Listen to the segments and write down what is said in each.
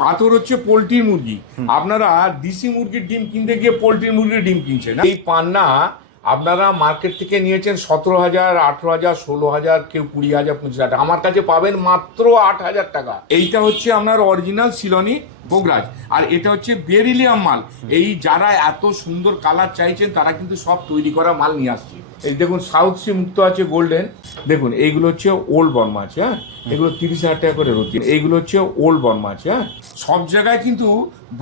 পাথর হচ্ছে পোলট্রির মুরগি। আপনারা দেশি মুরগির ডিম কিনতে গিয়ে পোলট্রির মুরগির ডিম কিনছেন। এই পান্না আপনারা মার্কেট থেকে নিয়েছেন সতেরো হাজার, আঠেরো হাজার, ষোলো হাজার, কেউ কুড়ি হাজার, পঁচিশ হাজার আমার কাছে পাবেন মাত্র আট হাজার টাকা। এইটা হচ্ছে আপনার অরিজিনাল সিলনি গোগরাজ। আর এটা হচ্ছে বেরিলিয়াম মাল। এই যারা এত সুন্দর কালার চাইছেন, তারা কিন্তু সব তৈরি করা মাল নিয়ে আসছে। এই দেখুন সাউথ সি মুক্ত আছে গোল্ডেন দেখুন, এইগুলো হচ্ছে ওল্ড বর্মা আছে হ্যাঁ? এগুলো তিরিশ হাজার টাকা করে রতি এইগুলো হচ্ছে ওল্ড বর্মা আছে হ্যাঁ? সব জায়গায় কিন্তু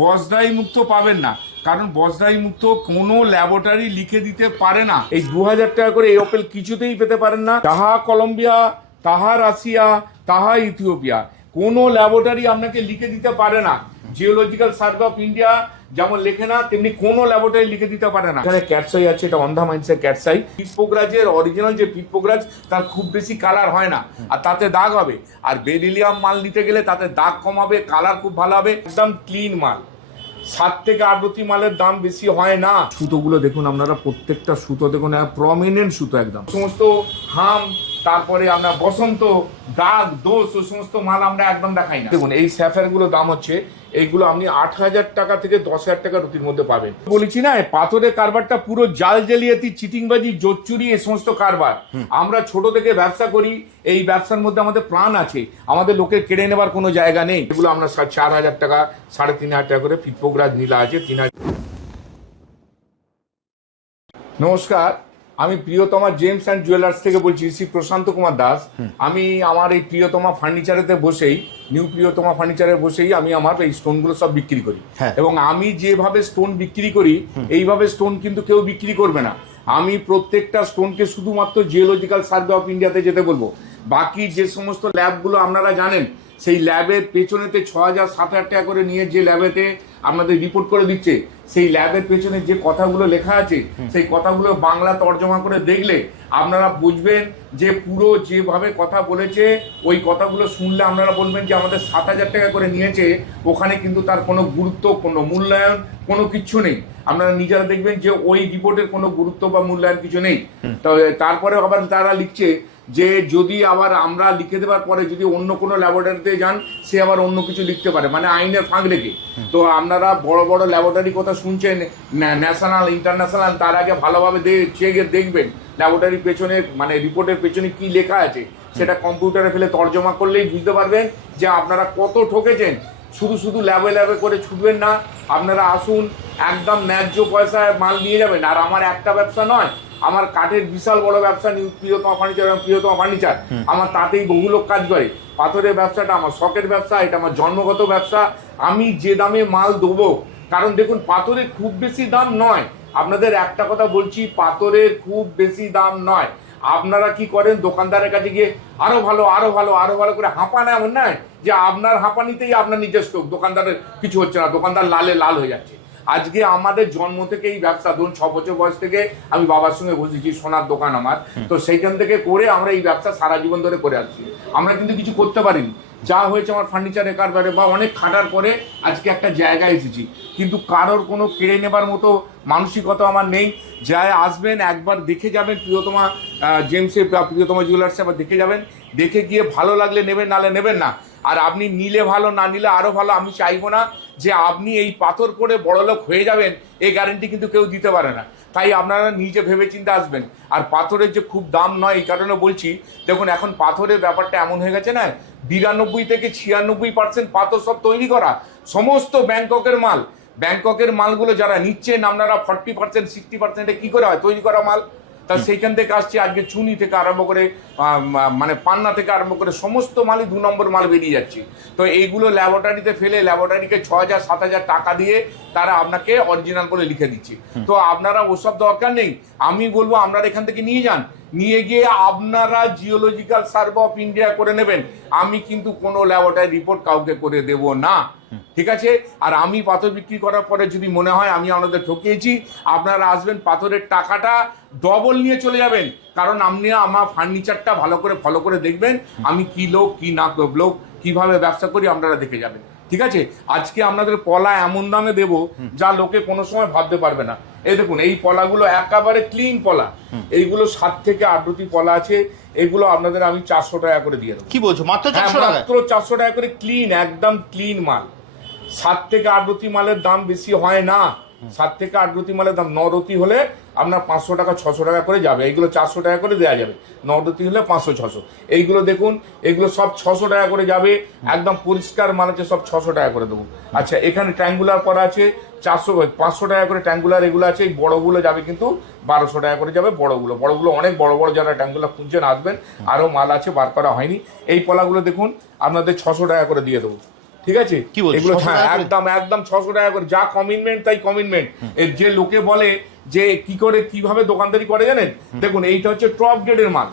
বজদাই মুক্ত পাবেন না। কারণ বজদাই মুক্ত কোনো ল্যাবরেটরি লিখে দিতে পারে না। এই দু হাজার টাকা করে এই ওপেল কিছুতেই পেতে পারেন না। তাহা কলম্বিয়া, তাহা রাশিয়া, তাহা ইথিওপিয়া। কোনো ল্যাবরেটরি আপনাকে লিখে দিতে পারে না। জিওলজিক্যাল সার্ভে অফ ইন্ডিয়া যেমন লেখে না, তেমনি কোনো ল্যাবরেটরি লিখে দিতে পারে না। এখানে ক্যাটসাই আছে, এটা অন্ধা মাইন্সের ক্যাটসাই পিটপোগ্রাজের অরিজিনাল যে পিটপোগ্রাজ তার খুব বেশি কালার হয় না। আর তাতে দাগ হবে। আর বেরিলিয়াম মাল নিতে গেলে তাতে দাগ কমাবে কালার খুব ভালো হবে। একদম ক্লিন মাল। সাত থেকে আট রতি মালের দাম বেশি হয় না। সুতোগুলো দেখুন আপনারা, প্রত্যেকটা সুতো দেখুন প্রমিনেন্ট সুতো একদম। সমস্ত হাম, তারপরে আমরা বসন্ত, দাগ, দোষ ও সমস্ত মাল আমরা একদম দেখাই না। দেখুন, এই স্যাফেরগুলো দাম হচ্ছে এইগুলো আপনি আট হাজার টাকা থেকে দশ হাজার টাকা রুটির মধ্যে পাবেন। বলেছি না পাথরের কারবারটা পুরো জাল জালিয়াতি চিটিংবাজি জোচ্চুরি এই সমস্ত কারবার। আমরা ছোট থেকে ব্যবসা করি এই ব্যবসার মধ্যে আমাদের প্রাণ আছে। আমাদের লোকের কেড়ে নেবার কোনো জায়গা নেই। এগুলো আমরা চার হাজার টাকা সাড়ে তিন হাজার টাকা করে ফিটপোগ্রাজ নীলা আছে তিন হাজার নমস্কার। আমি প্রিয়তমা জেমস অ্যান্ড জুয়েলার্স থেকে বলছি শ্রী প্রশান্ত কুমার দাস। আমি আমার এই প্রিয়তমা ফার্নিচারেতে বসেই নিউ প্রিয়তমা ফার্নিচারে বসেই আমি আমার এই স্টোনগুলো সব বিক্রি করি। হ্যাঁ। এবং আমি যেভাবে স্টোন বিক্রি করি এইভাবে স্টোন কিন্তু কেউ বিক্রি করবে না। আমি প্রত্যেকটা স্টোনকে শুধুমাত্র জিওলজিক্যাল সার্ভে অফ ইন্ডিয়াতে যেতে বলব। বাকি যে সমস্ত ল্যাবগুলো আপনারা জানেন সেই ল্যাবের পেছনেতে ছ হাজার সাত হাজার টাকা করে নিয়ে যে ল্যাবেতে আপনাদের রিপোর্ট করে দিচ্ছে সেই ল্যাবের পেছনে যে কথাগুলো লেখা আছে সেই কথাগুলো বাংলা তর্জমা করে দেখলে আপনারা বুঝবেন যে পুরো যেভাবে কথা বলেছে ওই কথাগুলো শুনলে আপনারা বলবেন যে আমাদের সাত হাজার টাকা করে নিয়েছে ওখানে কিন্তু তার কোনো গুরুত্ব কোনো মূল্যায়ন কোনো কিচ্ছু নেই। আপনারা নিজেরা দেখবেন যে ওই রিপোর্টের কোনো গুরুত্ব বা মূল্যায়ন কিছু নেই। তবে তারপরে আবার তারা লিখছে যে যদি আবার আমরা লিখে দেওয়ার পরে যদি অন্য কোনো ল্যাবরেটরিতে যান সে আবার অন্য কিছু লিখতে পারে মানে আইনের ফাঁক রেখে। তো আপনারা বড় বড় ল্যাবরেটরি কথা শুনছেন ন্যাশনাল ইন্টারন্যাশনাল তার আগে ভালোভাবে চেয়ে দেখবেন ল্যাবরেটরির পেছনে মানে রিপোর্টের পেছনে কি লেখা আছে সেটা কম্পিউটারে ফেলে তর্জমা করলেই বুঝতে পারবেন যে আপনারা কত ঠকেছেন। শুধু শুধু ল্যাবে ল্যাবে করে ছুটবেন না আপনারা আসুন একদম ন্যায্য পয়সায় মাল নিয়ে যাবেন। আর আমার একটা ব্যবসা নয় আমার কাঠের বিশাল বড় ব্যবসা নিউ- প্রিয়তমা ফার্নিচার এবং প্রিয়তমা ফার্নিচার আমার তাতেই বহু লোক কাজ করে। পাথরের ব্যবসাটা আমার শখের ব্যবসা এটা আমার জন্মগত ব্যবসা। আমি যে দামে মাল দেবো কারণ দেখুন পাথরের খুব বেশি দাম নয়। আপনাদের একটা কথা বলছি পাথরের খুব বেশি দাম নয়। আপনারা কি করেন? দোকানদারের কাছে গিয়ে আরও ভালো আরও ভালো আরও ভালো করে হাঁপান এমন নয় যে আপনার হাঁপানিতেই আপনার নিজস্ব। দোকানদারের কিছু হচ্ছে না, দোকানদার লালে লাল হয়ে যাচ্ছে। আজকে আমাদের জন্ম থেকে এই ব্যবসা ধরুন ছ বছর বয়স থেকে আমি বাবার সঙ্গে বসেছি সোনার দোকান আমার। তো সেইখান থেকে করে আমরা এই ব্যবসা সারা জীবন ধরে করে আসছি। আমরা কিন্তু কিছু করতে পারিনি। যা হয়েছে আমার ফার্নিচারের কারবারে বা অনেক খাটার পরে আজকে একটা জায়গায় এসেছি। কিন্তু কারোর কোনো কেড়ে নেবার মতো মানসিকতা আমার নেই। যাই আসবেন একবার দেখে যাবেন প্রিয়তমা জেমসে প্রিয়তমা জুয়েলার্সে আবার দেখে যাবেন। দেখে গিয়ে ভালো লাগলে নেবেন নালে নেবেন না। আর আপনি নিলে ভালো না নিলে আরও ভালো আমি চাইব না। যে আপনি এই পাথর পরে বড়লোক হয়ে যাবেন এই গ্যারেন্টি কিন্তু কেউ দিতে পারে না। তাই আপনারা নিজে ভেবে চিন্তে আসবেন। আর পাথরের যে খুব দাম নয়, এই কারণে বলছি, দেখুন, এখন পাথরের ব্যাপারটা এমন হয়ে গেছে না, বিরানব্বই থেকে ছিয়ানব্বই পার্সেন্ট পাথর সব তৈরি করা, সমস্ত ব্যাংককের মাল। ব্যাংককের মালগুলো যারা নিচ্ছেন আপনারা ফর্টি পার্সেন্ট সিক্সটি পার্সেন্টে কী করে হয়? তৈরি করা মাল। তা সেইখান থেকে আসছে আজকে চুনি থেকে আরম্ভ করে মানে পান্না থেকে আরম্ভ করে সমস্ত মালই দু নম্বর মাল বেরিয়ে যাচ্ছে। তো এইগুলো ল্যাবরেটরিতে ফেলে ল্যাবরেটরিকে ছ হাজার সাত হাজার টাকা দিয়ে তারা আপনাকে অরিজিনাল করে লিখে দিচ্ছে। তো আপনারা ওসব দরকার নেই। আমি বলব আপনারা এখান থেকে নিয়ে যান। নিয়ে গিয়ে আপনারা জিওলজিক্যাল সার্ভে অফ ইন্ডিয়া করে নেবেন। আমি কিন্তু কোনো ল্যাবরেটরি রিপোর্ট কাউকে করে দেব না। ঠিক আছে? আর আমি পাথর বিক্রি করার পরে যদি মনে হয় আমি আপনাদের ঠকিয়েছি, আপনারা আসবেন পাথরের টাকাটা ডবল নিয়ে চলে যাবেন। কারণ আপনি আমার ফার্নিচারটা ভালো করে ফলো করে দেখবেন, আমি কি লোক, কি না লোক, কীভাবে ব্যবসা করি আপনারা দেখে যাবেন। ঠিক আছে? আজকে আপনাদের পলা এমন দামে দেবো যা লোকে কোনো সময় ভাবতে পারবে না। এই দেখুন এই পলাগুলো একেবারে ক্লিন পলা। এইগুলো সাত থেকে আটটি পলা আছে। এগুলো আপনাদের আমি চারশো টাকা করে দিয়ে দেবো। কি বলছো? মাত্র হ্যাঁ, চারশো মাত্র চারশো টাকা করে ক্লিন একদম ক্লিন মাল। সাত থেকে আট রতি মালের দাম বেশি হয় না। সাত থেকে আট রতি মালের দাম ন রতি হলে আপনার পাঁচশো টাকা, ছশো টাকা করে যাবে। এইগুলো চারশো টাকা করে দেওয়া যাবে। ন রতি হলে পাঁচশো, ছশো। এইগুলো দেখুন এগুলো সব ছশো টাকা করে যাবে। একদম পরিষ্কার মাল আছে, সব ছশো টাকা করে দেবো। আচ্ছা এখানে ট্যাঙ্গুলার করা আছে, চারশো, পাঁচশো টাকা করে ট্যাঙ্গুলার এগুলো আছে, এই বড়গুলো যাবে কিন্তু বারোশো টাকা করে যাবে বড়গুলো। বড়গুলো অনেক বড় বড় যারা ট্যাঙ্গুলার খুঁজছেন আসবেন। আরও মাল আছে, বার করা হয়নি। এই পলাগুলো দেখুন, আপনাদের ছশো টাকা করে দিয়ে দেবো। ঠিক আছে? কি এগুলো 600 টাকা করে? একদম একদম ছশো টাকা করে। যা কমিটমেন্ট তাই কমিটমেন্ট এর যে লোকে বলে যে কি করে কীভাবে দোকানদারি করে জানেন? দেখুন এইটা হচ্ছে টপ গ্রেডের মাল।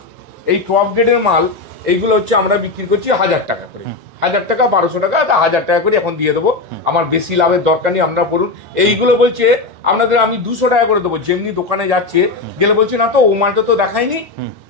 এই টপ গ্রেডের মাল এইগুলো হচ্ছে আমরা বিক্রি করছি হাজার টাকা করে। হাজার টাকা বারোশো টাকা তা হাজার টাকা করে এখন দিয়ে দেবো। আমার বেশি লাভের দরকার নেই আপনারা বলুন। এইগুলো বলছে আপনাদের আমি দুশো টাকা করে দেবো যেমনি দোকানে যাচ্ছে। গেলে বলছে না তো ও মালটা তো দেখায়নি।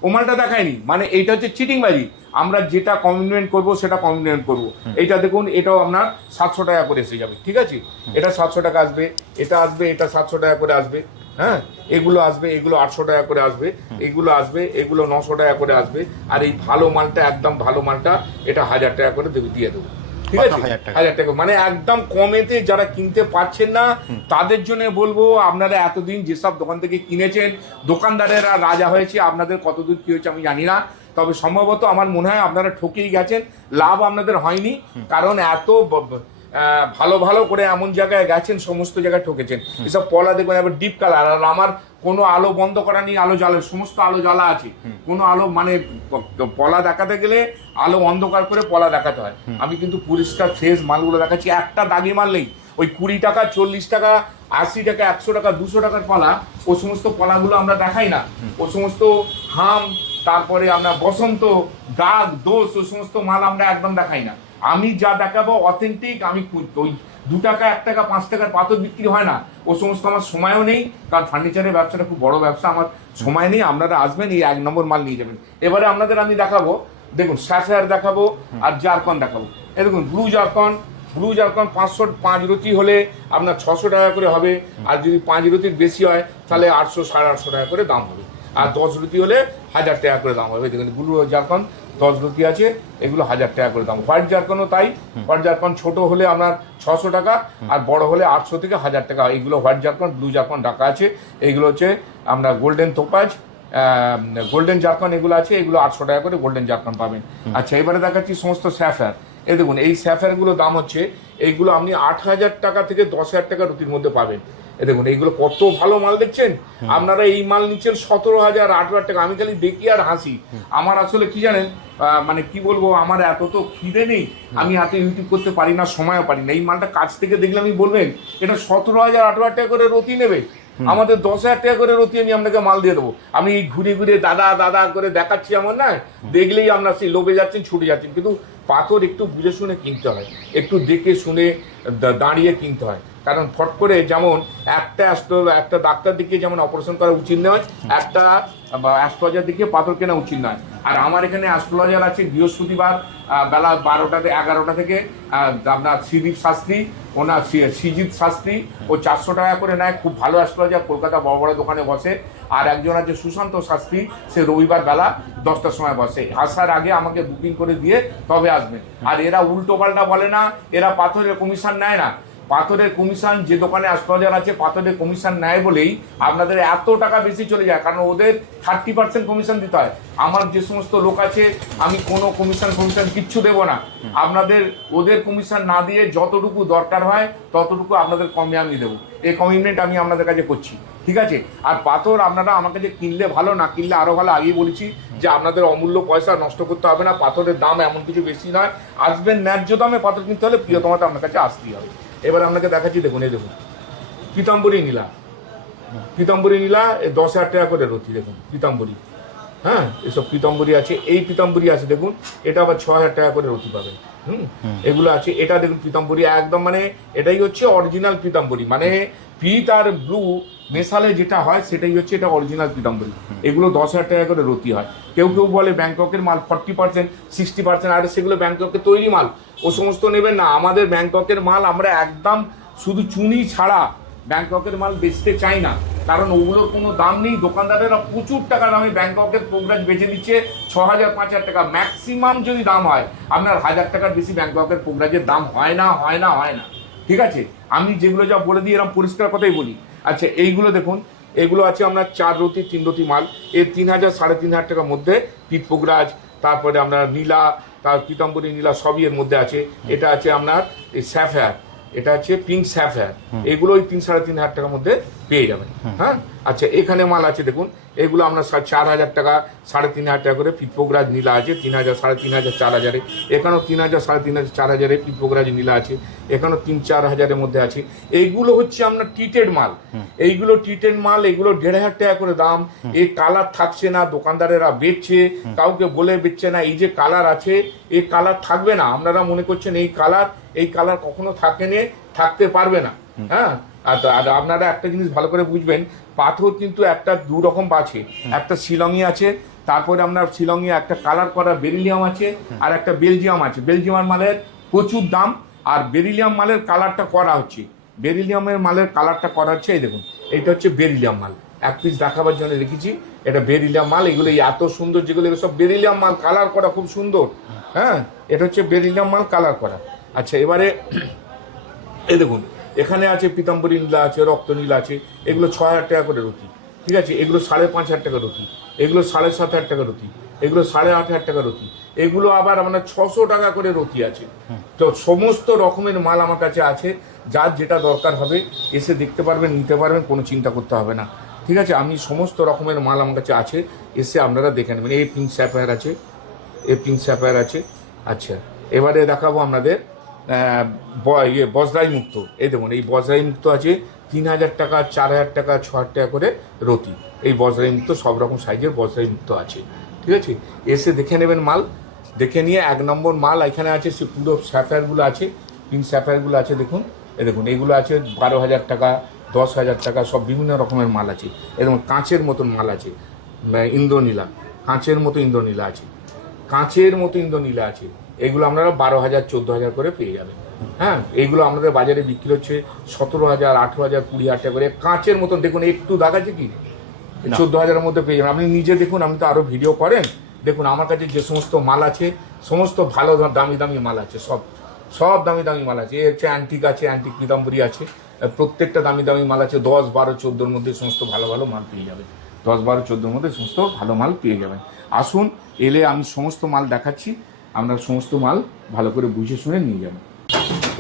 ও মালটা দেখায়নি। মানে এইটা হচ্ছে চিটিংবাজি। আমরা যেটা কমিটমেন্ট করব সেটা কমিটমেন্ট করব। এটা দেখুন এটাও আপনার সাতশো টাকা করে এসে যাবে ঠিক আছে? এটা সাতশো টাকা আসবে এটা আসবে এটা সাতশো টাকা করে আসবে হ্যাঁ? এগুলো আসবে এগুলো আটশো টাকা করে আসবে এগুলো আসবে এগুলো নশো টাকা করে আসবে আর এই ভালো মালটা একদম ভালো মালটা এটা হাজার টাকা করে দেবে দিয়ে দেবো। ঠিক আছে? হাজার টাকা? হাজার টাকা মানে একদম কমেতে যারা কিনতে পারছেন না তাদের জন্য বলব আপনারা এতদিন যেসব দোকান থেকে কিনেছেন দোকানদারেরা রাজা হয়েছে আপনাদের কতদূর কি হয়েছে আমি জানি না। তবে সম্ভবত আমার মনে হয় আপনারা ঠকেই গেছেন লাভ আপনাদের হয়নি কারণ এত ভালো ভালো করে এমন জায়গায় গেছেন সমস্ত জায়গায় ঠকেছেন। এসব পলা দেখবেন আবার ডিপ কালার আর আমার কোনো আলো বন্ধ করা নেই আলো জ্বালা সমস্ত আলো জ্বালা আছে। কোনো আলো মানে পলা দেখাতে গেলে আলো অন্ধকার করে পলা দেখাতে হয়। আমি কিন্তু পরিষ্কার ফ্রেশ মালগুলো দেখাচ্ছি একটা দাগি মাল নেই। ওই কুড়ি টাকা চল্লিশ টাকা আশি টাকা একশো টাকা দুশো টাকার পলা ও সমস্ত পলাগুলো আমরা দেখাই না। ও সমস্ত হাম তারপরে আমরা বসন্ত দাগ দোষ ও সমস্ত মাল আমরা একদম দেখাই না। আমি যা দেখাবো অথেন্টিক আমি ওই দু টাকা, এক টাকা, পাঁচ টাকার পাথর বিক্রি হয় না। ও সমস্ত আমার সময়ও নেই, কারণ ফার্নিচারের ব্যবসাটা খুব বড় ব্যবসা, আমার সময় নেই, আপনারা আসবেন, এই এক নম্বর মাল নিয়ে যাবেন। এবারে আপনাদের আমি দেখাবো, দেখুন স্যাফায়ার দেখাবো, আর জারকন দেখাবো। এই দেখুন ব্লু জারকন ব্লু জারকন পাঁচশো, পাঁচ রতি হলে আপনার ছশো টাকা করে হবে, আর যদি পাঁচ রতির বেশি হয়, তাহলে আটশো, সাড়ে আটশো টাকা করে দাম হবে। আর দশ রুটি হলে হাজার টাকা করে দাম হবে। দেখুন, ব্লু জারকন, দশ রুটি আছে, এগুলো হাজার টাকা করে দাম। হোয়াইট জারকনও তাই, হোয়াইট জারকন ছোট হলে আপনার ছশো টাকা, আর বড় হলে আটশো থেকে হাজার টাকা। এইগুলো হোয়াইট জারকন, ব্লু জারকন ডাকা আছে। এইগুলো হচ্ছে আমরা গোল্ডেন তোপাজ গোল্ডেন জারকন এগুলো আছে, এগুলো আটশো টাকা করে গোল্ডেন জারকন পাবেন। আচ্ছা এবারে দেখাচ্ছি সমস্ত স্যাফার। এই দেখুন, এই স্যাফারগুলো দাম হচ্ছে, এইগুলো আপনি আট হাজার টাকা থেকে দশ হাজার টাকা রুটির মধ্যে পাবেন। এ দেখুন এইগুলো কত ভালো মাল দেখছেন? আপনারা এই মাল নিচ্ছেন সতেরো হাজার আট হাজার টাকা। আমি খালি দেখি আর হাসি। আমার আসলে কি জানেন মানে কি বলব আমার এত তো খিদে নেই। আমি হাতে ইউটিউব করতে পারি না সময়ও পারি না। এই মালটা কাছ থেকে দেখলে আমি বলবেন এটা সতেরো হাজার আট হাজার টাকা করে রতি নেবে। আমাদের দশ হাজার টাকা করে রতি আমি আপনাকে মাল দিয়ে দেবো। আমি এই ঘুরে ঘুরে দাদা দাদা করে দেখাচ্ছি আমার না? দেখলেই আপনার সেই লোভে যাচ্ছেন ছুটে যাচ্ছেন। কিন্তু পাথর একটু বুঝে শুনে কিনতে হয়। একটু দেখে শুনে দাঁড়িয়ে কিনতে হয়। কারণ ফট করে যেমন একটা একটা ডাক্তার দিকে যেমন অপারেশন করা উচিত নয়, একটা অ্যাস্ট্রোলজার দিকে পাথর কেনা উচিত নয়। আর আমার এখানে অ্যাস্ট্রোলজার আছে বৃহস্পতিবার বেলা বারোটা থেকে এগারোটা থেকে আপনার শ্রীদীপ শাস্ত্রী, ওনার শ্রী- শ্রীজিৎ শাস্ত্রী, ও চারশো টাকা করে নেয়, খুব ভালো অ্যাস্ট্রোলজার কলকাতা বড় বড় দোকানে বসে। আর একজন আছে সুশান্ত শাস্ত্রী, সে রবিবার বেলা দশটার সময় বসে। আসার আগে আমাকে বুকিং করে দিয়ে তবে আসবেন আর এরা উল্টো পাল্টা বলে না, এরা পাথরের কমিশন নেয় না। পাথরের কমিশন যে দোকানে অ্যাস্ট্রোলজার আছে পাথরের কমিশন নেয় বলেই আপনাদের এত টাকা বেশি চলে যায় কারণ ওদের থার্টি পার্সেন্ট কমিশন দিতে হয়। আমার যে সমস্ত লোক আছে আমি কোনো কমিশন কমিশন কিচ্ছু দেবো না। আপনাদের ওদের কমিশন না দিয়ে যতটুকু দরকার হয় ততটুকু আপনাদের কমে আমি দেবো। এই কমিটমেন্ট আমি আপনাদের কাছে করছি। ঠিক আছে? আর পাথর আপনারা আমাকে যে কিনলে ভালো না কিনলে আরও ভালো আগেই বলেছি যে আপনাদের অমূল্য পয়সা নষ্ট করতে হবে না পাথরের দাম এমন কিছু বেশি নয়। আসবেন ন্যায্য দামে পাথর কিনতে হলে প্রিয়তমাতে আপনার কাছে আসতেই হবে। এবার আপনাকে দেখাচ্ছি দেখুন এই দেখুন। পিতাম্বরী নীলা। পিতাম্বরী নীলা দশ হাজার টাকা করে রথি দেখুন পিতাম্বরী। হ্যাঁ? এসব পিতাম্বরী আছে এই পিতাম্বরী আছে দেখুন এটা আবার ছ হাজার টাকা করে রতি পাবেন। হুম? এগুলো আছে এটা দেখুন পিতাম্বরী একদম মানে এটাই হচ্ছে অরিজিনাল পিতাম্বরী। মানে পিত আর ব্লু মেশালে যেটা হয়, সেটাই হচ্ছে এটা অরিজিনাল পিতাম্বরী এগুলো দশ হাজার টাকা করে রতি হয়। কেউ কেউ বলে ব্যাংককের মাল ফর্টি পার্সেন্ট সিক্সটি পার্সেন্ট আর সেগুলো ব্যাংককের তৈরি মাল। ও সমস্ত নেবেন না। আমাদের ব্যাংককের মাল আমরা একদম শুধু চুনি ছাড়া ব্যাংককের মাল বেচতে চাই না। কারণ ওগুলোর কোনো দাম নেই। দোকানদারেরা প্রচুর টাকা দামে ব্যাংককের প্রোগ্রাম বেচে দিচ্ছে। ছ হাজার, পাঁচ হাজার টাকা ম্যাক্সিমাম যদি দাম হয়, আপনার হাজার টাকার বেশি ব্যাংককের প্রোগ্রাজের দাম হয় না হয় না হয় না। ঠিক আছে? আমি যেগুলো যা বলে দিই এরকম পরিষ্কার কথাই বলি। আচ্ছা এইগুলো দেখুন। এগুলো আছে আমরা চার রতি তিন রতি মাল। এর তিন হাজার সাড়ে তিন হাজার টাকার মধ্যে পিতপোগরাজ তারপরে আপনার নীলা তার পীতাম্বরী নীলা সবই এর মধ্যে আছে। এটা আছে আপনার এই স্যাফেয়ার। এটা হচ্ছে পিঙ্ক স্যাফেয়ার। এগুলো ওই তিন সাড়ে তিন হাজার টাকার মধ্যে পেয়ে যাবেন। হ্যাঁ? আচ্ছা এখানে মাল আছে দেখুন। এগুলো আপনার সা- চার হাজার টাকা সাড়ে তিন হাজার টাকা করে পিতপোগরাজ নীলা আছে তিন হাজার সাড়ে তিন হাজার চার হাজারে। এখানেও তিন হাজার সাড়ে তিন হাজার চার হাজারে পিতপোগরাজ নীলা আছে। এখানেও তিন চার হাজারের মধ্যে আছে। এইগুলো হচ্ছে আপনার টিটেড মাল। এইগুলো টিটেড মাল এগুলো দেড় হাজার টাকা করে দাম। এই কালার থাকছে না দোকানদারেরা বেচছে কাউকে বলে বেচছে না। এই যে কালার আছে এই কালার থাকবে না। আপনারা মনে করছেন এই কালার এই কালার কখনো থাকেনি থাকতে পারবে না। হ্যাঁ? আর আর আপনারা একটা জিনিস ভালো করে বুঝবেন পাথর কিন্তু একটা দু রকম আছে। একটা শিলংই আছে তারপরে আপনার শিলংয়ে একটা কালার করা বেরিলিয়াম আছে আর একটা বেলজিয়াম আছে। বেলজিয়াম মালের প্রচুর দাম আর বেরিলিয়াম মালের কালারটা করা হচ্ছে। বেরিলিয়ামের মালের কালারটা করা হচ্ছে এই দেখুন এইটা হচ্ছে বেরিলিয়াম মাল। এক পিস দেখাবার জন্য রেখেছি এটা বেরিলিয়াম মাল এগুলো এত সুন্দর যেগুলো এগুলো সব বেরিলিয়াম মাল কালার করা খুব সুন্দর। হ্যাঁ এটা হচ্ছে বেরিলিয়াম মাল কালার করা। আচ্ছা এবারে এই দেখুন এখানে আছে পিতাম্বরী নীলা আছে রক্ত নীলা আছে এগুলো ছ হাজার টাকা করে রুটি ঠিক আছে? এগুলো সাড়ে পাঁচ হাজার টাকা রুটি এগুলো সাড়ে সাত হাজার টাকা রুটি এগুলো সাড়ে আট হাজার টাকা রুটি এগুলো আবার আপনার ছশো টাকা করে রুটি আছে। তো সমস্ত রকমের মাল আমার কাছে আছে যার যেটা দরকার হবে এসে দেখতে পারবেন নিতে পারবেন কোনো চিন্তা করতে হবে না। ঠিক আছে? আমি সমস্ত রকমের মাল আমার কাছে আছে এসে আপনারা দেখে নেবেন। এই পিঙ্ক স্যাফায়ার আছে এই পিঙ্ক স্যাফায়ার আছে আচ্ছা। এবারে দেখাবো আপনাদের ইয়ে বজরাই মুক্ত। এই দেখুন, এই বজরাই মুক্ত আছে, তিন হাজার টাকা, চার হাজার টাকা, ছ হাজার টাকা করে রতি এই বজরাই মুক্ত, সব রকম সাইজের বজরাই মুক্ত আছে। ঠিক আছে? এসে দেখে নেবেন মাল। দেখে নিয়ে এক নম্বর মাল এখানে আছে, সে পুরো স্যাফায়ারগুলো আছে পিঙ্ক স্যাফায়ারগুলো আছে, দেখুন। এ দেখুন, এইগুলো আছে বারো হাজার টাকা, দশ হাজার টাকা, সব বিভিন্ন রকমের মাল আছে। এরকম কাঁচের মতন মাল আছে ইন্দ্রনীলা। কাঁচের মতো ইন্দ্রনীলা আছে। কাঁচের মতো ইন্দ্রনীলা আছে। এগুলো আপনারা বারো হাজার চোদ্দ হাজার করে পেয়ে যাবেন। হ্যাঁ এইগুলো আমাদের বাজারে বিক্রি হচ্ছে সতেরো হাজার আঠেরো হাজার কুড়ি হাজার টাকা করে। কাঁচের মতন দেখুন একটু দেখাচ্ছে কি? চোদ্দ হাজারের মধ্যে পেয়ে যাবেন। আপনি নিজে দেখুন আপনি তো আরও ভিডিও করেন। দেখুন আমার কাছে যে সমস্ত মাল আছে সমস্ত ভালো দামি দামি মাল আছে সব। সব দামি দামি মাল আছে। এ হচ্ছে অ্যান্টিক আছে অ্যান্টিক পিতাম্বরী আছে। প্রত্যেকটা দামি দামি মাল আছে। দশ বারো চোদ্দোর মধ্যে সমস্ত ভালো ভালো মাল পেয়ে যাবেন। দশ বারো চোদ্দোর মধ্যে সমস্ত ভালো মাল পেয়ে যাবেন। আসুন এলে আমি সমস্ত মাল দেখাচ্ছি। আপনার সমস্ত মাল ভালো করে বুঝে শুনে নিয়ে যাবেন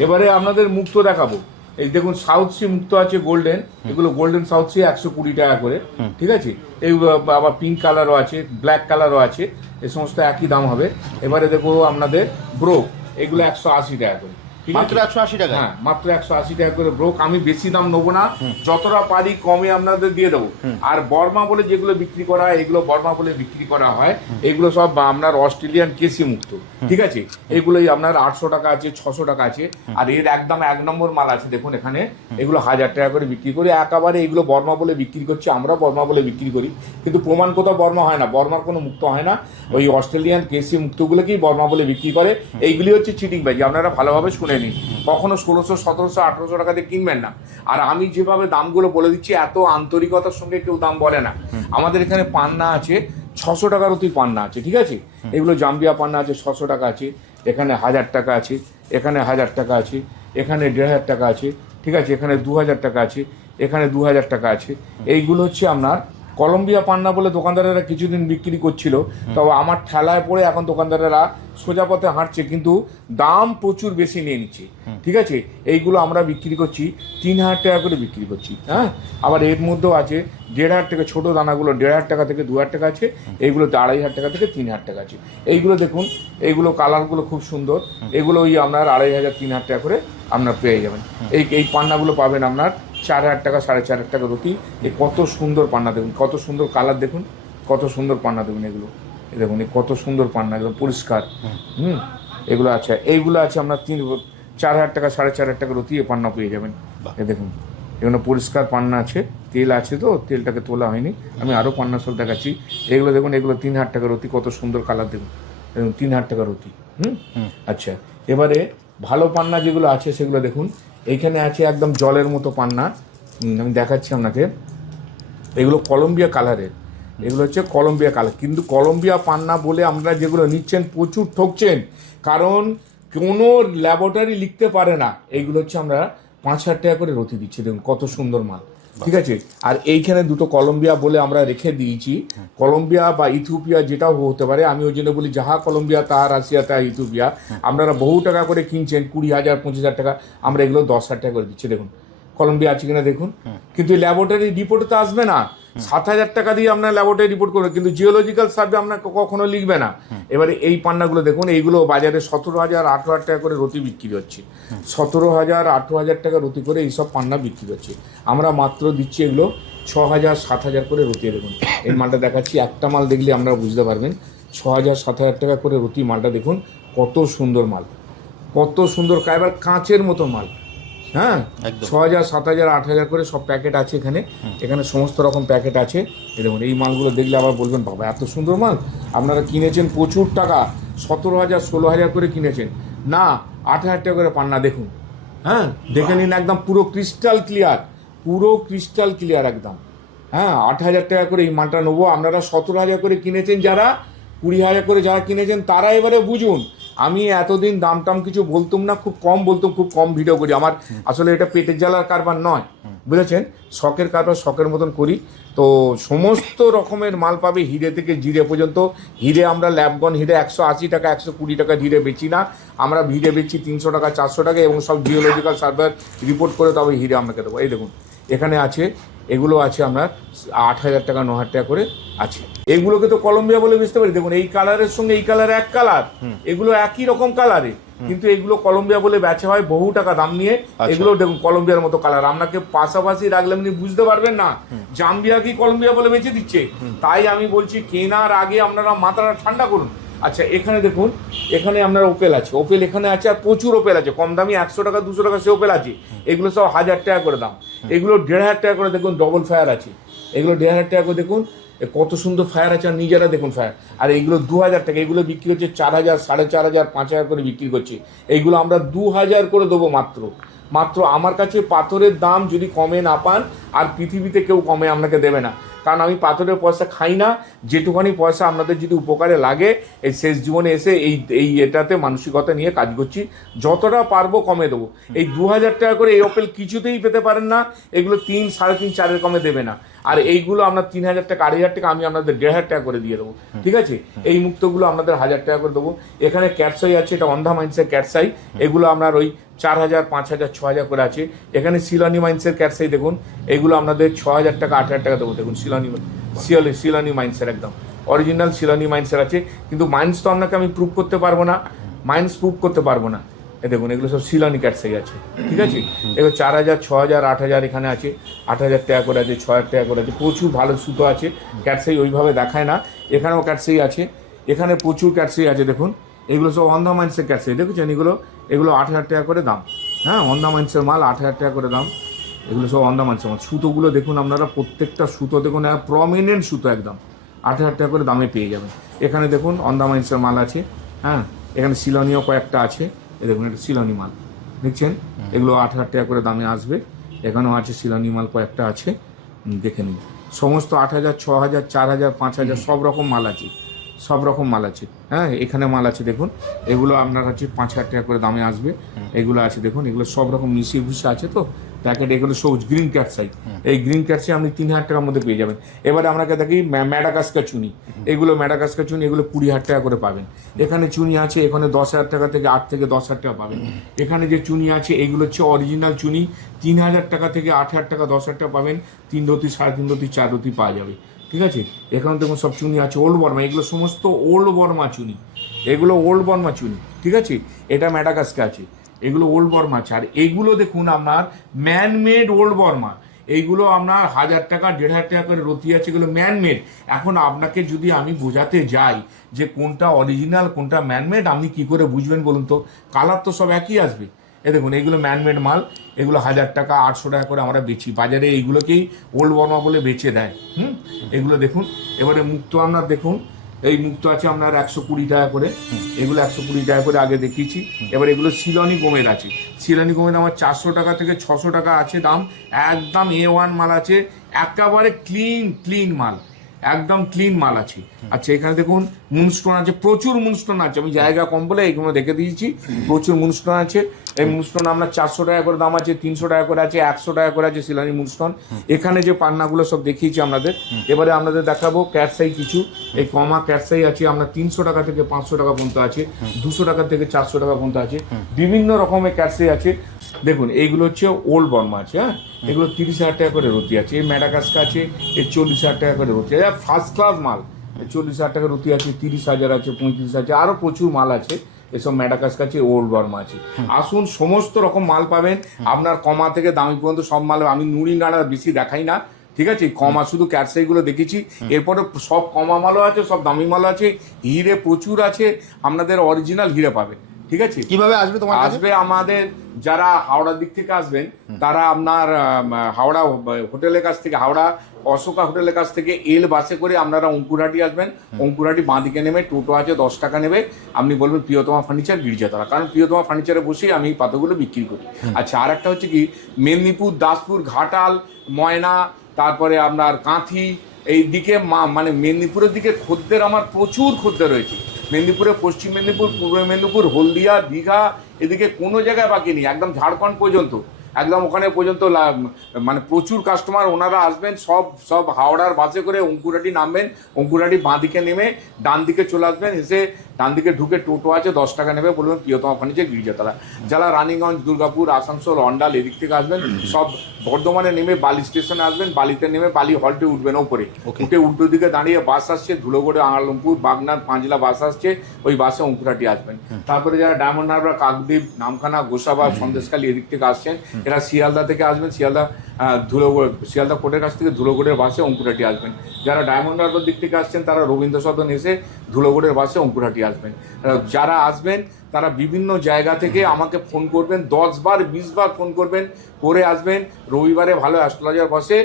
এবারে আপনাদের মুক্ত দেখাবো। এই দেখুন সাউথ সি মুক্ত আছে গোল্ডেন এগুলো গোল্ডেন সাউথ সি একশো কুড়ি টাকা করে ঠিক আছে? এইগুলো আবার পিঙ্ক কালারও আছে ব্ল্যাক কালারও আছে এ সমস্ত একই দাম হবে। এবারে দেখো আপনাদের ব্রোক এগুলো একশো আশি টাকা করে? মাত্র একশো আশি টাকা হ্যাঁ মাত্র একশো আশি টাকা করে ব্রোক আমি বেশি দাম নেব না। যতটা পারি কমে আপনাদের দিয়ে দেবো। আর বর্মা বলে যেগুলো বিক্রি করা হয় এগুলো বর্মা বলে বিক্রি করা হয় এগুলো সব আপনার অস্ট্রেলিয়ান কেসি মুক্ত। ঠিক আছে? এগুলোই আপনার আটশো টাকা আছে ছশো টাকা আছে। আর এর একদম এক নম্বর মাল আছে দেখুন এখানে। এগুলো হাজার টাকা করে বিক্রি করি। একেবারে এগুলো বর্মা বলে বিক্রি করছি আমরা বর্মা বলে বিক্রি করি। কিন্তু প্রমাণ কোথাও বর্মা হয় না। বর্মার কোনো মুক্ত হয় না। ওই অস্ট্রেলিয়ান কেসি মুক্তগুলোকেই বর্মা বলে বিক্রি করে। এইগুলি হচ্ছে চিটিং বাজি আপনারা ভালোভাবে শুনে নিন কখনো ষোলোশো সতেরোশো আঠেরোশো টাকা দিয়ে কিনবেন না। আর আমি যেভাবে দামগুলো বলে দিচ্ছি এত আন্তরিকতার সঙ্গে কেউ দাম বলে না। আমাদের এখানে পান্না আছে ছশো টাকার অতি পান্না আছে ঠিক আছে? এগুলো জাম্বিয়া পান্না আছে ছশো টাকা আছে এখানে হাজার টাকা আছে এখানে হাজার টাকা আছে এখানে দেড় হাজার টাকা আছে ঠিক আছে? এখানে দু হাজার টাকা আছে এখানে দু হাজার টাকা আছে। এইগুলো হচ্ছে আপনার কলম্বিয়া পান্না বলে দোকানদারেরা কিছুদিন বিক্রি করছিল। তবে আমার ঠেলায় পড়ে এখন দোকানদারেরা সোজা পথে হাঁটছে কিন্তু দাম প্রচুর বেশি নিয়ে নিচ্ছে। ঠিক আছে? এইগুলো আমরা বিক্রি করছি তিন হাজার টাকা করে বিক্রি করছি হ্যাঁ? আবার এর মধ্যেও আছে দেড় হাজার টাকা ছোটো দানাগুলো দেড় হাজার টাকা থেকে দু হাজার টাকা আছে এইগুলোতে আড়াই হাজার টাকা থেকে তিন হাজার টাকা আছে। এইগুলো দেখুন এইগুলো কালারগুলো খুব সুন্দর এগুলো ওই আপনার আড়াই হাজার তিন হাজার টাকা করে আপনার পেয়ে যাবেন। এই এই পান্নাগুলো পাবেন আপনার চার হাজার টাকা সাড়ে চার হাজার টাকা রুটি। এ কত সুন্দর পান্না দেখুন কত সুন্দর কালার দেখুন কত সুন্দর পান্না দেখুন এগুলো। দেখুন এই কত সুন্দর পান্না একদম পরিষ্কার। হুম। এগুলো আছে এইগুলো আছে আপনার তিন চার হাজার টাকা সাড়ে চার হাজার টাকা রুটি এই পান্না পেয়ে যাবেন। এই দেখুন এগুলো পরিষ্কার পান্না আছে তেল আছে তো তেলটাকে তোলা হয়নি। আমি আরও পান্না সব দেখাচ্ছি। এগুলো দেখুন এগুলো তিন হাজার টাকা রুটি কত সুন্দর কালার দেখুন। দেখুন তিন হাজার টাকা রুটি হুম। আচ্ছা এবারে ভালো পান্না যেগুলো আছে সেগুলো দেখুন। এইখানে আছে একদম জলের মতো পান্না। আমি দেখাচ্ছি আপনাকে। এগুলো কলম্বিয়া কালারের। এগুলো হচ্ছে কলম্বিয়া কালার। কিন্তু কলম্বিয়া পান্না বলে আপনারা যেগুলো নিচ্ছেন, প্রচুর ঠকছেন। কারণ কোনো ল্যাবরেটরি লিখতে পারে না। এইগুলো হচ্ছে আমরা পাঁচ হাজার টাকা করে রতি দিচ্ছি। দেখুন কত সুন্দর মাল। ঠিক আছে? আর এইখানে দুটো কলম্বিয়া বলে আমরা রেখে দিয়েছি। কলম্বিয়া বা ইথিওপিয়া যেটাও হতে পারে আমি ওই জন্য বলি যাহা কলম্বিয়া তা রাশিয়া তা ইথিওপিয়া। আপনারা বহু টাকা করে কিনছেন কুড়ি হাজার পঁচিশ হাজার টাকা আমরা এগুলো দশ হাজার টাকা করে দিচ্ছি। দেখুন কলম্বিয়া আছে কিনা দেখুন। কিন্তু ল্যাবরেটরি রিপোর্টে তো আসবে না। সাত হাজার টাকা দিয়ে আপনার ল্যাবরেটরি রিপোর্ট করবে। কিন্তু জিওলজিক্যাল সার্ভে আপনার কখনো লিখবে না। এবারে এই পান্নাগুলো দেখুন এইগুলো বাজারে সতেরো হাজার আঠেরো হাজার টাকা করে রতি বিক্রি হচ্ছে। সতেরো হাজার আঠেরো হাজার টাকা রতি করে এইসব পান্না বিক্রি হচ্ছে। আমরা মাত্র দিচ্ছি এগুলো ছ হাজার সাত হাজার করে রতি দেখুন। এই মালটা দেখাচ্ছি একটা মাল দেখলে আপনারা বুঝতে পারবেন। ছ হাজার সাত হাজার টাকা করে রতি মালটা দেখুন কত সুন্দর মাল। কত সুন্দর এবার কাঁচের মতো মাল। হ্যাঁ? ছ হাজার সাত হাজার আট হাজার করে সব প্যাকেট আছে এখানে। এখানে সমস্ত রকম প্যাকেট আছে। এই দেখুন এই মালগুলো দেখলে আবার বলবেন বাবা এত সুন্দর মাল? আপনারা কিনেছেন প্রচুর টাকা। সতেরো হাজার ষোলো হাজার করে কিনেছেন। না আট হাজার টাকা করে পান না দেখুন। হ্যাঁ? দেখে নিন একদম পুরো ক্রিস্টাল ক্লিয়ার। পুরো ক্রিস্টাল ক্লিয়ার একদম। হ্যাঁ? আট হাজার টাকা করে এই মালটা নেব। আপনারা সতেরো হাজার করে কিনেছেন যারা কুড়ি হাজার করে যারা কিনেছেন তারা এবারে বুঝুন। আমি এতদিন দাম টাম কিছু বলতাম না, খুব কম বলতাম, খুব কম ভিডিও করি। আমার আসলে এটা পেটের জ্বালার কারবার নয়, বুঝেছেন? শখের কারবার শখের মতন করি। তো সমস্ত রকমের মাল পাবে হিরে থেকে জিরে পর্যন্ত। হিরে আমরা ল্যাবগন হিরে একশো আশি টাকা, একশো কুড়ি টাকা হিরে বেচি না। আমরা হিরে বেচি তিনশো টাকা, চারশো টাকা এবং সব জিওলজিক্যাল সার্ভার রিপোর্ট করে তবে হিরে আপনাকে দেবো। এই দেখুন, এখানে আছে এগুলো আছে আপনার আট হাজার টাকা ন হাজার টাকা করে আছে। এগুলোকে তো কলম্বিয়া বলে বুঝতে পারি। দেখুন এই কালারের সঙ্গে এই কালার এক কালার এগুলো একই রকম কালারে কিন্তু এগুলো কলম্বিয়া বলে বেচা হয় বহু টাকা দাম নিয়ে। এগুলো দেখুন কলম্বিয়ার মতো কালার। আপনাকে পাশাপাশি রাখলে আপনি বুঝতে পারবেন না জাম্বিয়া কি কলম্বিয়া বলে বেঁচে দিচ্ছে? তাই আমি বলছি কেনার আগে আপনারা মাথাটা ঠান্ডা করুন। আচ্ছা এখানে দেখুন, এখানে আপনার ওপেল আছে। ওপেল এখানে আছে আর প্রচুর ওপেল আছে। কম দামি একশো টাকা, দুশো টাকা সে ওপেল আছে। এগুলো সব হাজার টাকা করে দাম। এগুলো দেড় হাজার টাকা করে দেখুন ডবল ফায়ার আছে। এগুলো দেড় হাজার টাকা করে দেখুন কত সুন্দর ফায়ার আছে আর নিজেরা দেখুন ফায়ার আর এইগুলো দু হাজার টাকা, এগুলো বিক্রি হচ্ছে চার হাজার, সাড়ে চার হাজার, পাঁচ হাজার করে বিক্রি করছে। এইগুলো আমরা দু হাজার করে দেবো মাত্র। মাত্র আমার কাছে পাথরের দাম যদি কমে না পান, আর পৃথিবীতে কেউ কমে আপনাকে দেবে না। কারণ আমি পাথরের পয়সা খাই না যেটুখানি পয়সা আপনাদের যদি উপকারে লাগে এই শেষ জীবনে এসে এই এই এটাতে মানসিকতা নিয়ে কাজ করছি। যতটা পারব কমে দেবো। এই দু হাজার টাকা করে এই ওপেল কিছুতেই পেতে পারেন না এগুলো তিন সাড়ে তিন চারের কমে দেবে না। আর এইগুলো আপনার তিন হাজার টাকা আড়াই হাজার টাকা আমি আপনাদের দেড় হাজার টাকা করে দিয়ে দেবো। ঠিক আছে? এই মুক্তগুলো আপনাদের হাজার টাকা করে দেবো। এখানে ক্যাটসাই আছে এটা অন্ধা মাইন্সের ক্যাটসাই। এগুলো আপনার ওই চার হাজার পাঁচ হাজার ছ হাজার করে আছে। এখানে সিলানি মাইন্সের ক্যাটসাই দেখুন। এগুলো আপনাদের ছ হাজার টাকা আট হাজার টাকা দেবো। দেখুন সিলানি মাইন্সের একদম। অরিজিনাল সিলানি মাইন্সের আছে, কিন্তু মাইন্স তো আপনাকে আমি প্রুভ করতে পারব না। মাইন্স প্রুভ করতে পারব না। এ দেখুন, এগুলো সব সিলানি ক্যাটসাই আছে, ঠিক আছে? এগুলো চার হাজার, ছ হাজার, আট হাজার এখানে আছে, আট হাজার টাকা করে আছে, ছ হাজার টাকা করে আছে, প্রচুর ভালো সুতো আছে ক্যাটসাই ওইভাবে দেখায় না। এখানেও ক্যাটসাই আছে, এখানে প্রচুর ক্যাটসাই আছে, দেখুন। এগুলো সব অন্ধা মাইন্সের ক্যাটসাই দেখেছেন? এগুলো এগুলো আট হাজার টাকা করে দাম। হ্যাঁ অন্ধ মাইন্সের মাল আট হাজার টাকা করে দাম। এগুলো সব অন্ধা মাইন্সের মাল সুতোগুলো দেখুন আপনারা প্রত্যেকটা সুতো দেখুন প্রমিনেন্ট সুতো একদম। আট হাজার টাকা করে দামে পেয়ে যাবেন। এখানে দেখুন অন্ধা মাইন্সের মাল আছে হ্যাঁ? এখানে সিলনীয় কয়েকটা আছে। এ দেখুন এটা সিলনি মাল। দেখছেন? এগুলো আট হাজার টাকা করে দামে আসবে। এখানেও আছে সিলনি মাল কয়েকটা আছে। দেখে নিন। সমস্ত আট হাজার ছ হাজার চার হাজার পাঁচ হাজার সব রকম মাল আছে। সব রকম মাল আছে। হ্যাঁ এখানে মাল আছে দেখুন। এগুলো আপনার কাছে পাঁচ হাজার টাকা করে দামে আসবে। এগুলো আছে দেখুন এগুলো সব রকম মিশিয়ে মিশিয়ে আছে তো? প্যাকেট এগুলো সবুজ গ্রিন ক্যাটসাই এই গ্রিন ক্যাটসাই আপনি তিন হাজার টাকার মধ্যে পেয়ে যাবেন। এবারে আপনাকে দেখি ম্যা- ম্যাডাগাস্কার চুনি। এগুলো ম্যাডাগাস্কার চুনি এগুলো কুড়ি হাজার টাকা করে পাবেন। এখানে চুনি আছে এখানে দশ হাজার টাকা থেকে আট থেকে দশ হাজার টাকা পাবেন। এখানে যে চুনি আছে এগুলো হচ্ছে অরিজিনাল চুনি। তিন হাজার টাকা থেকে আট হাজার টাকা দশ হাজার টাকা পাবেন। তিন রতি সাড়ে তিন রতি চার রতি পাওয়া যাবে। ঠিক আছে? এখানে দেখুন সব চুনি আছে ওল্ড বর্মা এগুলো সমস্ত ওল্ড বর্মা চুনি। এগুলো ওল্ড বর্মা চুনি। ঠিক আছে? এটা ম্যাডাগাস্কে আছে। এগুলো ওল্ড বর্মা আর এগুলো দেখুন আপনার ম্যানমেড ওল্ড বর্মা এইগুলো আপনার হাজার টাকা, দেড় হাজার টাকা করে রতি আছে, এগুলো ম্যানমেড এখন আপনাকে যদি আমি বোঝাতে যাই যে কোনটা অরিজিনাল কোনটা ম্যানমেড আপনি কি করে বুঝবেন বলুন তো? কালার তো সব একই আসবে। এ দেখুন, এগুলো ম্যানমেড মাল, এগুলো হাজার টাকা, আটশো টাকা করে আমরা বেচি। বাজারে এইগুলোকেই ওল্ড বর্মা বলে বেচে দেয়। হুম? এগুলো দেখুন, এবারে মুক্ত আপনার দেখুন এই মুক্ত আছে আপনার একশো কুড়ি টাকা করে। এগুলো একশো কুড়ি টাকা করে আগে দেখিয়েছি। এবার এগুলো শিলনি গোমের আছে। শিলনি গোমের আমার চারশো টাকা থেকে ছশো টাকা আছে দাম। একদম এ ওয়ান মাল আছে। একেবারে ক্লিন ক্লিন মাল। একদম ক্লিন মাল আছে। আচ্ছা এখানে দেখুন মুনস্টোন আছে, প্রচুর মুনস্টোন আছে। আমি জায়গা কম বলে এগুলো রেখে দিয়েছি। প্রচুর মুনস্টোন আছে। এই মুনস্টোন আমরা চারশো টাকা করে দাম আছে, তিনশো টাকা করে আছে, একশো টাকা করে আছে সিলানি মুনস্টোন। এখানে যে পান্নাগুলো সব দেখিয়েছি আপনাদের। এবারে আপনাদের দেখাবো ক্যাটসাই কিছু। এই কমা ক্যাটসাই আছে, আমরা তিনশো টাকা থেকে পাঁচশো টাকা পর্যন্ত আছে, দুশো টাকা থেকে চারশো টাকা পর্যন্ত আছে। বিভিন্ন রকমের ক্যাটসাই আছে। দেখুন, এইগুলো হচ্ছে ওল্ড বর্মা আছে হ্যাঁ? এগুলো তিরিশ হাজার টাকা করে রুটি আছে, এই ম্যাডাকাসকা আছে এই চল্লিশ হাজার টাকা করে রুটি আছে। ফার্স্ট ক্লাস মাল। চল্লিশ হাজার টাকা রুটি আছে তিরিশ হাজার আছে পঁয়ত্রিশ আছে আরও প্রচুর মাল আছে। এসব ম্যাডাকাস কাছে ওল্ড বর্মা আছে। আসুন সমস্ত রকম মাল পাবেন। আপনার কমা থেকে দামি পর্যন্ত সব মাল আমি নুড়ি নাড়া বেশি দেখাই না ঠিক আছে? কমা শুধু ক্যাটসাইগুলো দেখেছি। এরপরে সব কমা মালও আছে সব দামি মালও আছে। হিরে প্রচুর আছে আপনাদের অরিজিনাল হিরে পাবেন ঠিক আছে? কীভাবে আসবে তোমার আসবে আমাদের যারা হাওড়ার দিক থেকে আসবেন তারা আপনার হাওড়া হোটেলের কাছ থেকে হাওড়া অশোকা হোটেলের কাছ থেকে এল বাসে করে আপনারা অঙ্কুরহাটি আসবেন। অঙ্কুরহাটি বাঁদিকে নেবে টোটো আছে দশ টাকা নেবে। আপনি বলবেন প্রিয়তমা ফার্নিচার গির্জাতলা। কারণ প্রিয়তমা ফার্নিচারে বসেই আমি এই পাতাগুলো বিক্রি করি। আচ্ছা আর একটা হচ্ছে কি মেদিনীপুর দাসপুর ঘাটাল ময়না তারপরে আপনার কাঁথি এই দিকে মা- মানে মেদিনীপুরের দিকে খদ্দের আমার প্রচুর খদ্দের রয়েছে। মেদিনীপুরে পশ্চিম মেদিনীপুর পূর্ব মেদিনীপুর হলদিয়া দীঘা এদিকে কোনো জায়গায় বাকি নেই একদম ঝাড়খণ্ড পর্যন্ত। একদম ওখানে পর্যন্ত মানে প্রচুর কাস্টমার ওনারা আসবেন, সব সব হাওড়ার বাসে করে অঙ্কুরাটি নামবেন, অঙ্কুরাটি বাঁ দিকে নেমে ডান দিকে চলে আসবেন, এসে ডান দিকে ঢুকে টোটো আছে দশ টাকা নেবে বলবেন প্রিয়তমা ফার্নিচার গির্জাতলা। যারা রানীগঞ্জ দুর্গাপুর আসানসোল অন্ডাল এদিক থেকে আসবেন সব বর্ধমানে নেমে বালি স্টেশনে আসবেন বালিতে নেমে বালি হল্টে উঠবেন ওপরে. উঠে উল্টো দিকে দাঁড়িয়ে বাস আসছে ধুলোগড়ে আলমপুর বাগনার পাঁচলা বাস আসছে ওই বাসে অঙ্কুরাটি আসবেন। তারপরে যারা ডায়মন্ড হারবার কাকদ্বীপ নামখানা গোসাবা সন্দেশখালী এদিক থেকে আসছেন এরা শিয়ালদা থেকে আসবেন শিয়ালদা ধুলোগড় শিয়ালদা কোর্টের কাছ থেকে ধুলোগড়ের বাসে অঙ্কুরাটি আসবেন। যারা ডায়মন্ড হারবার দিক থেকে আসছেন তারা রবীন্দ্র সদন এসে ধুলোগড়ের বাসে অঙ্কুরাটি আসবেন। যারা আসবেন তারা বিভিন্ন জায়গা থেকে আমাকে ফোন করবেন দশ বার বিশ বার ফোন করবেন করে আসবেন। রবিবারে ভালো অ্যাস্ট্রোলজার বসে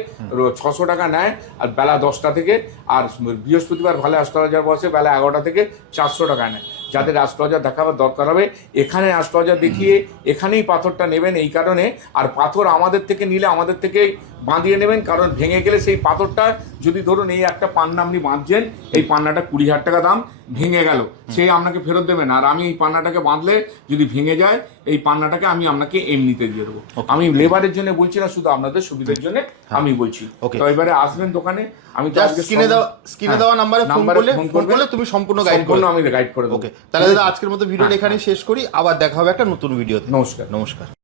ছশো টাকা নেয় আর বেলা দশটা থেকে আর বৃহস্পতিবার ভালো অ্যাস্ট্রোলজার বসে বেলা এগারোটা থেকে চারশো টাকা নেয়। যাদের অ্যাস্ট্রোলজার দেখাবার দরকার হবে, এখানে অ্যাস্ট্রোলজার দেখিয়ে এখানেই পাথরটা নেবেন এই কারণে। আর পাথর আমাদের থেকে নিলে আমাদের থেকে বাঁধিয়ে নেবেন কারণ ভেঙে গেলে সেই পাথরটা যদি ধরুন এই একটা পান্না আপনি বাঁধছেন এই পান্নাটা কুড়ি হাজার টাকা দাম ভেঙে গেল। সেই আপনাকে ফেরত দেবেন আর আমি এই পান্নাটাকে বাঁধলে যদি ভেঙে যায় এই পান্নাটাকে আমি আপনাকে এমনিতে দিয়ে দেবো। আমি লেবারের জন্য বলছি না শুধু আপনাদের সুবিধার জন্য আমি বলছি. তো এবারে আসবেন দোকানে আমি তো আজকে স্ক্রিনে দেওয়া স্ক্রিনে হ্যাঁ, দেওয়া নাম্বারে ফোন করলে ফোন করলে তুমি সম্পূর্ণ গাইড করবে আমি গাইড করে দেবো। ওকে তাহলে দাদা আজকের মতো ভিডিওটা এখানেই শেষ করি। আবার দেখা হবে একটা নতুন ভিডিওতে। নমস্কার। নমস্কার।